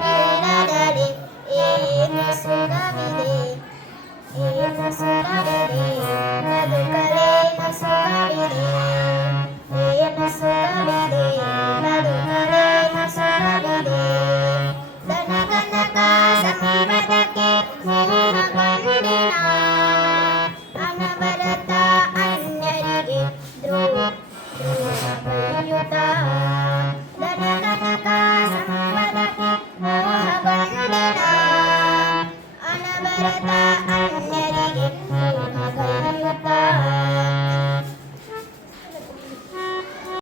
ನೀರಿನದಡಿ ಏನು ಸುಖವಿದೆ, ಏನು ಸುಖವಿದೆ, ಬದುಕಲೇನು ಸುಖವಿದೆ, ಏನು ಸುಖವಿದೆ, ಬದುಕಲೇನು ಸುಖವಿದೆ. ದನಗನಕ ಸಂಪದಕ್ಕೆ ಗಂಡಿನ ಅನವರತ ಅನ್ಯರಿಗೆ ದ್ರೋಹ ಬೈಯುತ್ತ. ದನಗನಕ ಸಂಪದಕ್ಕೆ ಗಂಡಿನ ಅನವರತ ಅನ್ಯರಿಗೆ ದ್ರೋಹ ಬೈಯುತ್ತ.